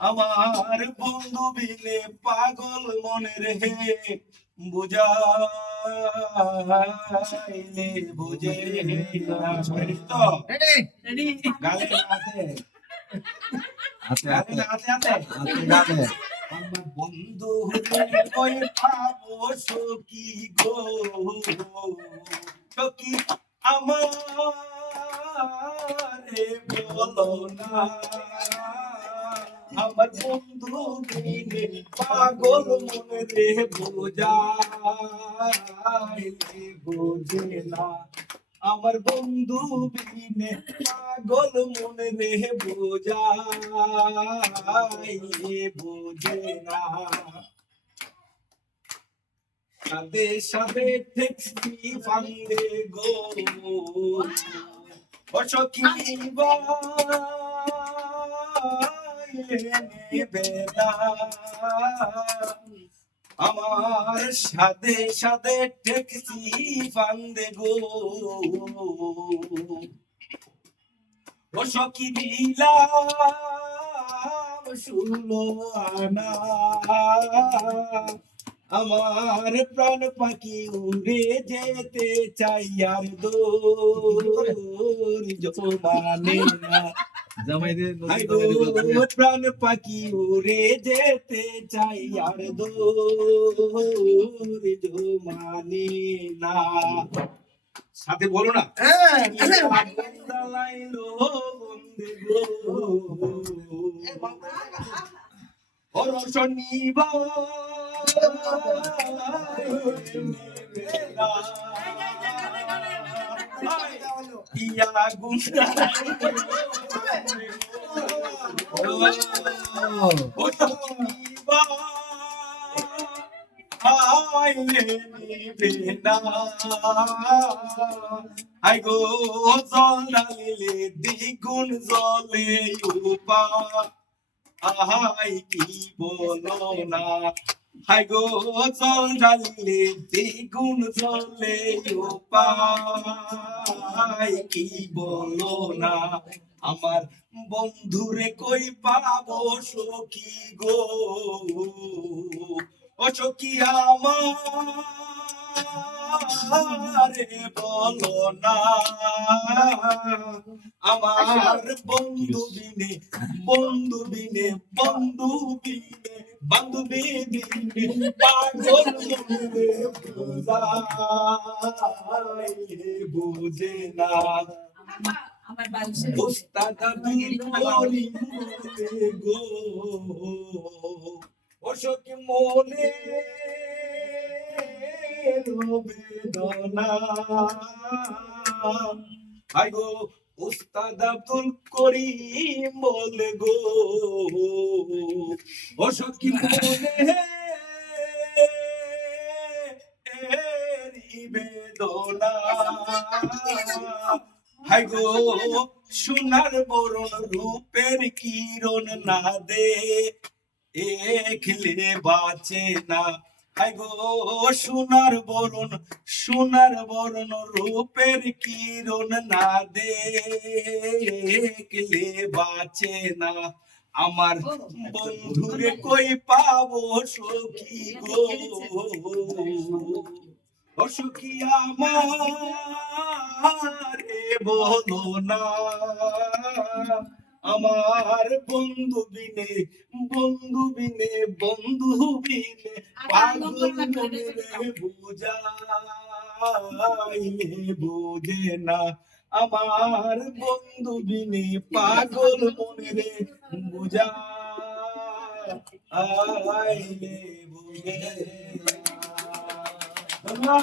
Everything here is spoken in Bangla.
আমার বন্ধু বিনে পাগল মনের হে বুঝাইলে বুঝে না। তো গালে নাতে গালে নাতে গালে আমার বন্ধু কই পাবো সখী গো সখী আমারে বলো না আমার বন্ধু বিনে পাগল মনে রে বোঝাইলে বোঝে না আমার বন্ধু বিনে পাগল মনে রে বোঝাইলে বোঝে না সাদে সাদে ঠেকছি ফান্দে গো অসখী বেদা আমার সাদে সাদে ঠেকছি ফান্দে গো অসখী দিলাম শুলো আনা আমার প্রাণ পাখি উড়ে যেতে চাই আর দোর জমানে না প্রাণ পাখি উড়ে যেতে চাই আর দোর জমানে না সাথে বলো না শনিবার ইয়া গুন্ডা আই গো জল ডালিলে দ্বিগুণ জলে উপা আহাই কি বলো না হাই গো জল ডালিলে দ্বিগুণ জলে উপায় কি বলো না আমার বন্ধুরে কই পাবো সখী গো ও সখী আমারে বলো না আমার বন্ধু বিনে বন্ধু বিনে বন্ধু বিনে বান্ধবী বিনে পাগল মনে বুঝে না উস্তাদ বলি গো অসখী মনে বেদনা হাই গো উস্তাদ আব্দুল করিম বলে গো অসখী মনে বেদনা হাই গো সোনার বরণ রূপের কিরণ না দে খেলে বাঁচে না হাই গো সোনার বরণ রূপের কিরণ না দেখলে বাঁচে না আমার বন্ধুরে কই পাবো সখী গো ও সখী আমারে বলো না আমার বন্ধু বিনে বন্ধু বিনে বন্ধু বিনে পাগল মনে বুঝাইলে বুঝে না আমার বন্ধু বিনে পাগল মনে রে বুঝাইলে বুঝে না।